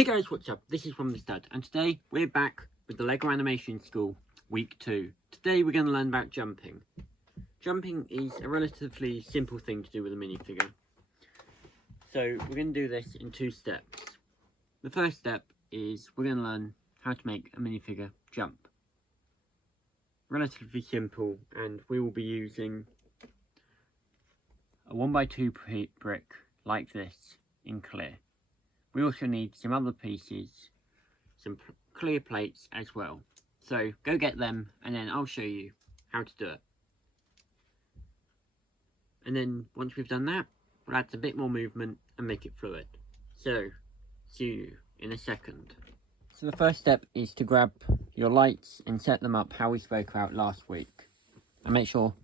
Hey guys, what's up? This is Onewiththestud, and today we're back with the LEGO Animation School Week 2. Today we're going to learn about jumping. Jumping is a relatively simple thing to do with a minifigure. So we're going to do this in 2 steps. The first step is we're going to learn how to make a minifigure jump. Relatively simple, and we will be using a 1x2 brick like this in clear. We also need some other pieces, some clear plates as well. So go get them and then I'll show you how to do it. And then once we've done that, we'll add a bit more movement and make it fluid. So see you in a second. So the first step is to grab your lights and set them up how we spoke about last week. And make sure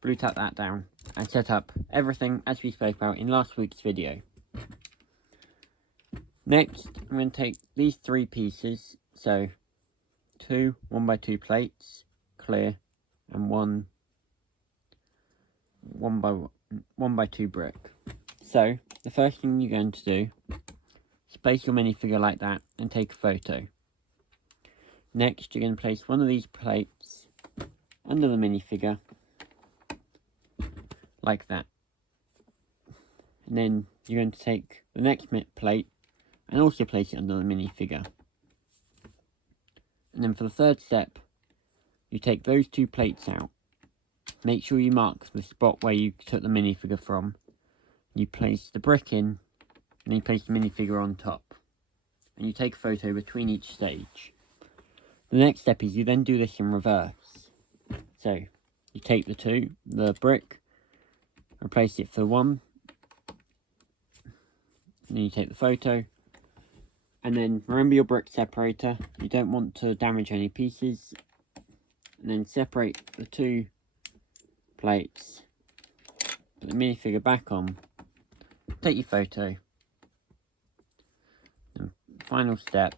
blue tap that down and set up everything as we spoke about in last week's video. Next, I'm going to take these 3 pieces, so 2 1x2 plates, clear, and 1 1x2 brick. So, the first thing you're going to do is place your minifigure like that and take a photo. Next, you're going to place one of these plates under the minifigure, like that. And then you're going to take the next plate and also place it under the minifigure. And then for the third step, you take those 2 plates out. Make sure you mark the spot where you took the minifigure from. You place the brick in, and you place the minifigure on top. And you take a photo between each stage. The next step is you then do this in reverse. So, you take the brick, replace it for 1, and then you take the photo. And then remember your brick separator, you don't want to damage any pieces. And then separate the 2 plates, put the minifigure back on, take your photo. And final step,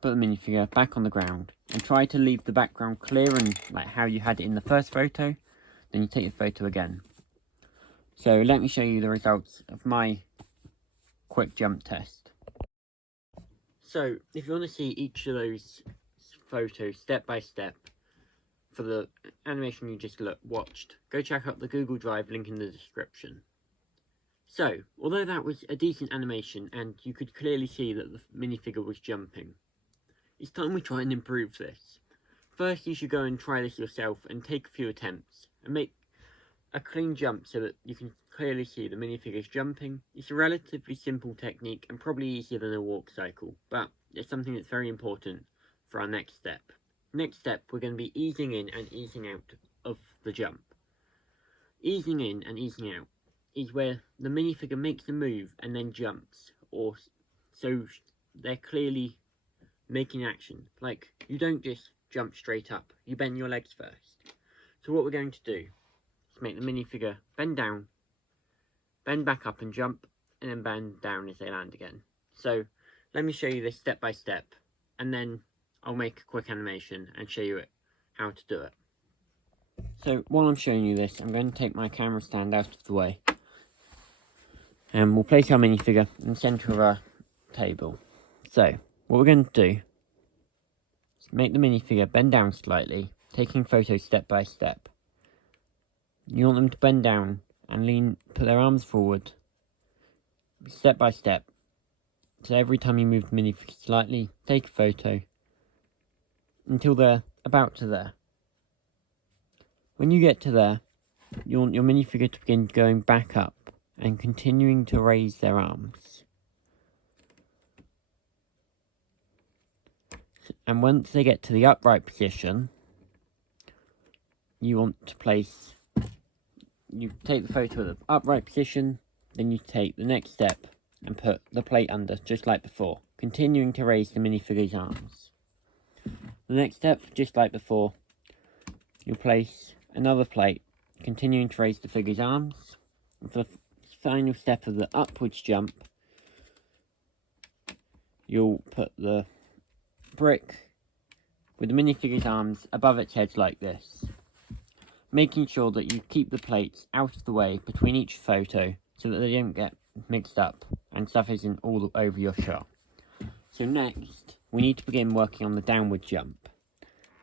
put the minifigure back on the ground and try to leave the background clear and like how you had it in the first photo. Then you take the photo again. So let me show you the results of my quick jump test. So, if you want to see each of those photos step by step for the animation you just watched, go check out the Google Drive link in the description. So, although that was a decent animation and you could clearly see that the minifigure was jumping, it's time we try and improve this. First, you should go and try this yourself and take a few attempts and make a clean jump so that you can clearly see the minifigure's jumping. It's a relatively simple technique and probably easier than a walk cycle, but it's something that's very important for our next step. Next step, we're going to be easing in and easing out of the jump. Easing in and easing out is where the minifigure makes a move and then jumps, or so they're clearly making action. Like, you don't just jump straight up, you bend your legs first. So what we're going to do is make the minifigure bend down, bend back up and jump, and then bend down as they land again. So let me show you this step by step, and then I'll make a quick animation and show you how to do it. So while I'm showing you this, I'm going to take my camera stand out of the way. And we'll place our minifigure in the centre of our table. So what we're going to do is make the minifigure bend down slightly, taking photos step by step. You want them to bend down and put their arms forward, step by step. So every time you move the minifigure slightly, take a photo until they're about to there. When you get to there, you want your minifigure to begin going back up and continuing to raise their arms. And once they get to the upright position, you want to place, you take the photo at the upright position, then you take the next step and put the plate under, just like before, continuing to raise the minifigure's arms. The next step, just like before, you'll place another plate, continuing to raise the figure's arms. And for the final step of the upwards jump, you'll put the brick with the minifigure's arms above its head like this, making sure that you keep the plates out of the way between each photo so that they don't get mixed up and stuff isn't all over your shot. So next, we need to begin working on the downward jump.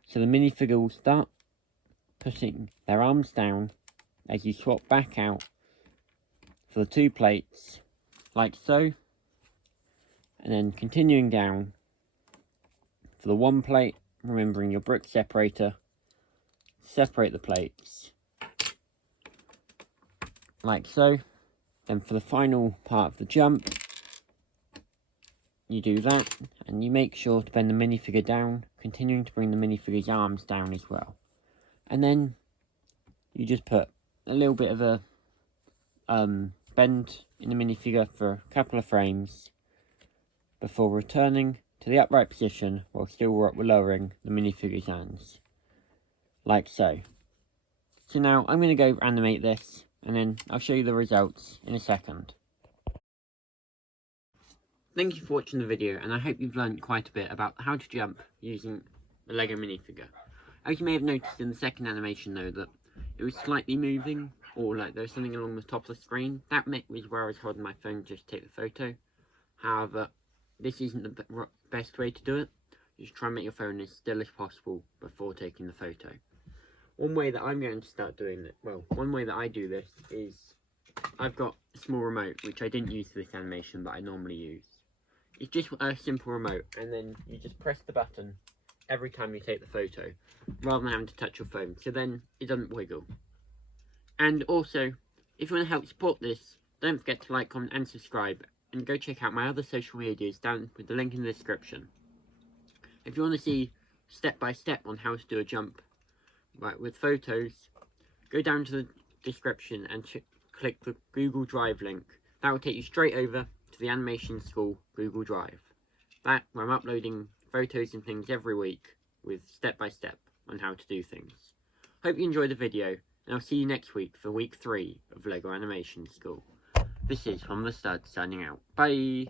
So the minifigure will start putting their arms down as you swap back out for the 2 plates, like so, and then continuing down for the 1 plate, remembering your brick separator, separate the plates, like so. Then for the final part of the jump, you do that, and you make sure to bend the minifigure down, continuing to bring the minifigure's arms down as well. And then you just put a little bit of a bend in the minifigure for a couple of frames before returning to the upright position while still lowering the minifigure's hands, like so. So now I'm going to go animate this, and then I'll show you the results in a second. Thank you for watching the video, and I hope you've learned quite a bit about how to jump using the LEGO minifigure. As you may have noticed in the second animation though, that it was slightly moving, or like there was something along the top of the screen. That was where I was holding my phone just to take the photo. However, this isn't the best way to do it. Just try and make your phone as still as possible before taking the photo. One way that I'm going to start doing it, well, one way that I do this is I've got a small remote, which I didn't use for this animation, but I normally use. It's just a simple remote, and then you just press the button every time you take the photo, rather than having to touch your phone, so then it doesn't wiggle. And also, if you want to help support this, don't forget to like, comment and subscribe, and go check out my other social medias down with the link in the description. If you want to see step by step on how to do a jump with photos, go down to the description and click the Google Drive link. That will take you straight over to the Animation School Google Drive. Where I'm uploading photos and things every week with step by step on how to do things. Hope you enjoyed the video, and I'll see you next week for week 3 of LEGO Animation School. This is Onewiththestud signing out. Bye!